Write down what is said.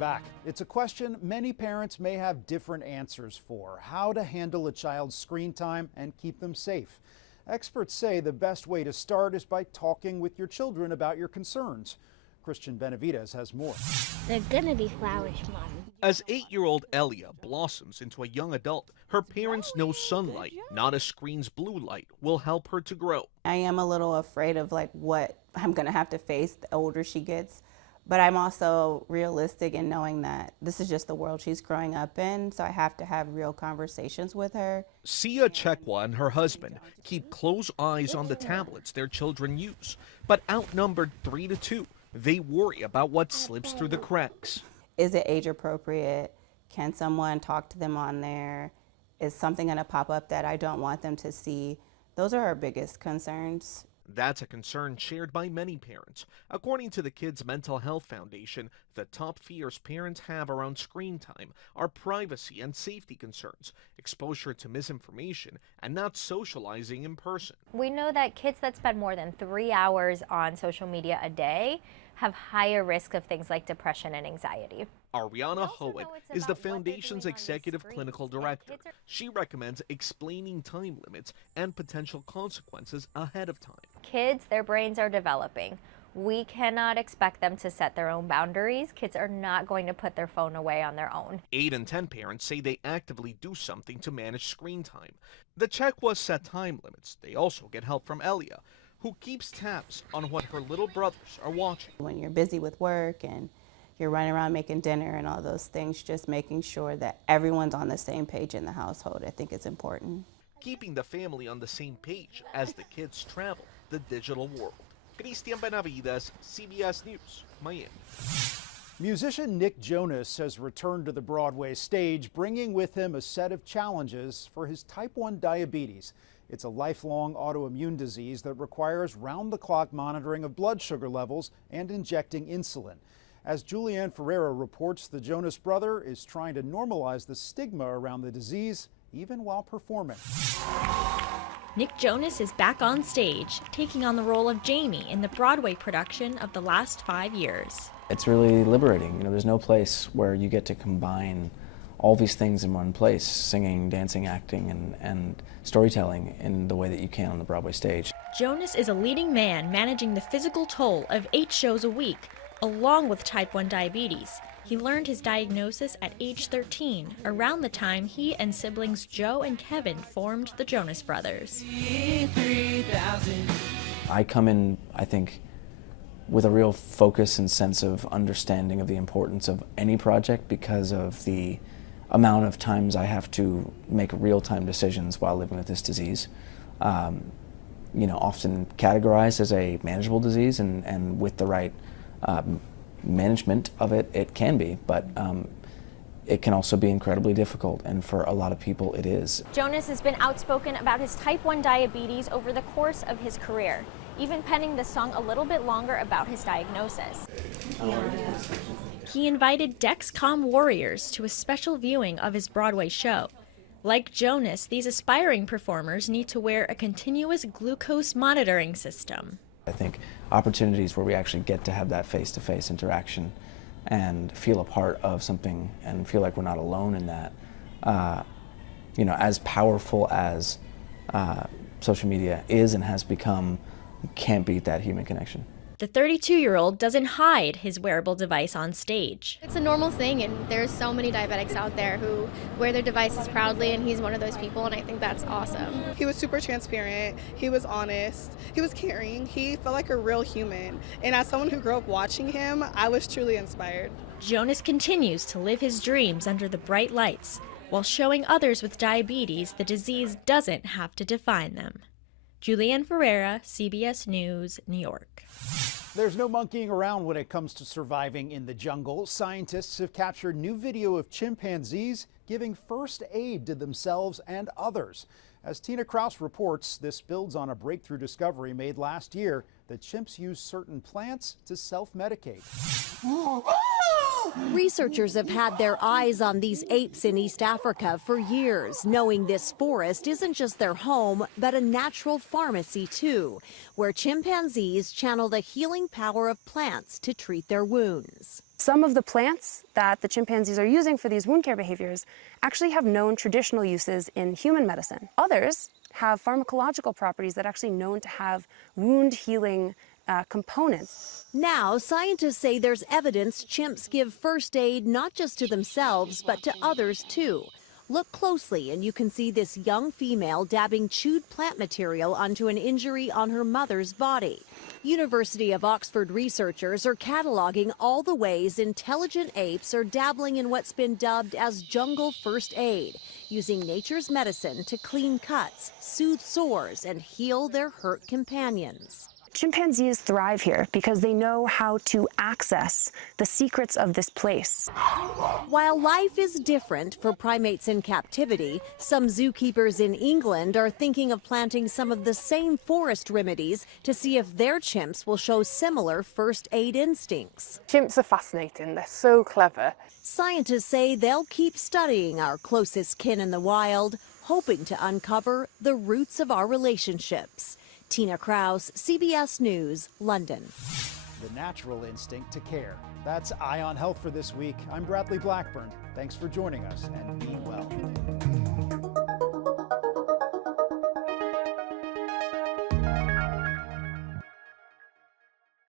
back. It's a question many parents may have different answers for: how to handle a child's screen time and keep them safe. Experts say the best way to start is by talking with your children about your concerns. Christian Benavides has more. They're gonna be flowers, Mom. As 8-year-old Elia blossoms into a young adult, her parents know sunlight, not a screen's blue light, will help her to grow. I am a little afraid of what I'm gonna have to face the older she gets, but I'm also realistic in knowing that this is just the world she's growing up in, so I have to have real conversations with her. Sia Chekwa and her husband keep close eyes on the tablets their children use, but outnumbered 3-2. They worry about what slips through the cracks. Is it age appropriate? Can someone talk to them on there? Is something going to pop up that I don't want them to see? Those are our biggest concerns. That's a concern shared by many parents. According to the Kids Mental Health Foundation, the top fears parents have around screen time are privacy and safety concerns, exposure to misinformation, and not socializing in person. We know that kids that spend more than 3 hours on social media a day have higher risk of things like depression and anxiety. Ariana Howitt is the foundation's executive clinical director. She recommends explaining time limits and potential consequences ahead of time. Kids, their brains are developing. We cannot expect them to set their own boundaries. Kids are not going to put their phone away on their own. 8 in 10 parents say they actively do something to manage screen time. The Chekwas set time limits. They also get help from Elia, who keeps tabs on what her little brothers are watching. When you're busy with work and you're running around making dinner and all those things, just making sure that everyone's on the same page in the household, I think it's important. Keeping the family on the same page as the kids travel the digital world. Christian Benavides, CBS News, Miami. Musician Nick Jonas has returned to the Broadway stage, bringing with him a set of challenges for his type 1 diabetes. It's a lifelong autoimmune disease that requires round-the-clock monitoring of blood sugar levels and injecting insulin. As Julianne Ferreira reports, the Jonas brother is trying to normalize the stigma around the disease, even while performing. Nick Jonas is back on stage, taking on the role of Jamie in the Broadway production of The Last 5 Years. It's really liberating. You know, there's no place where you get to combine all these things in one place: singing, dancing, acting, and storytelling in the way that you can on the Broadway stage. Jonas is a leading man managing the physical toll of 8 shows a week, along with type 1 diabetes. He learned his diagnosis at age 13, around the time he and siblings Joe and Kevin formed the Jonas Brothers. I come in, I think, with a real focus and sense of understanding of the importance of any project because of the amount of times I have to make real-time decisions while living with this disease. You know, often categorized as a manageable disease, and with the right management of it, it can be, but it can also be incredibly difficult, and for a lot of people it is. Jonas has been outspoken about his type 1 diabetes over the course of his career, even penning the song a little bit longer about his diagnosis. He invited Dexcom warriors to a special viewing of his Broadway show. Like Jonas, these aspiring performers need to wear a continuous glucose monitoring system. I think opportunities where we actually get to have that face-to-face interaction and feel a part of something and feel like we're not alone in that, you know, as powerful as social media is and has become, can't beat that human connection. The 32-year-old doesn't hide his wearable device on stage. It's a normal thing, and there's so many diabetics out there who wear their devices proudly, and he's one of those people, and I think that's awesome. He was super transparent, he was honest, he was caring, he felt like a real human, and as someone who grew up watching him, I was truly inspired. Jonas continues to live his dreams under the bright lights, while showing others with diabetes the disease doesn't have to define them. Julianne Ferreira, CBS News, New York. There's no monkeying around when it comes to surviving in the jungle. Scientists have captured new video of chimpanzees giving first aid to themselves and others. As Tina Kraus reports, this builds on a breakthrough discovery made last year that chimps use certain plants to self-medicate. Researchers have had their eyes on these apes in East Africa for years, knowing this forest isn't just their home, but a natural pharmacy too, where chimpanzees channel the healing power of plants to treat their wounds. Some of the plants that the chimpanzees are using for these wound care behaviors actually have known traditional uses in human medicine. Others have pharmacological properties that are actually known to have wound healing components. Now, scientists say there's evidence chimps give first aid not just to themselves, but to others too. Look closely and you can see this young female dabbing chewed plant material onto an injury on her mother's body. University of Oxford researchers are cataloging all the ways intelligent apes are dabbling in what's been dubbed as jungle first aid, using nature's medicine to clean cuts, soothe sores, and heal their hurt companions. Chimpanzees thrive here because they know how to access the secrets of this place. While life is different for primates in captivity, some zookeepers in England are thinking of planting some of the same forest remedies to see if their chimps will show similar first aid instincts. Chimps are fascinating, they're so clever. Scientists say they'll keep studying our closest kin in the wild, hoping to uncover the roots of our relationships. Tina Kraus, CBS News, London. The natural instinct to care. That's Eye on Health for this week. I'm Bradley Blackburn. Thanks for joining us, and be well.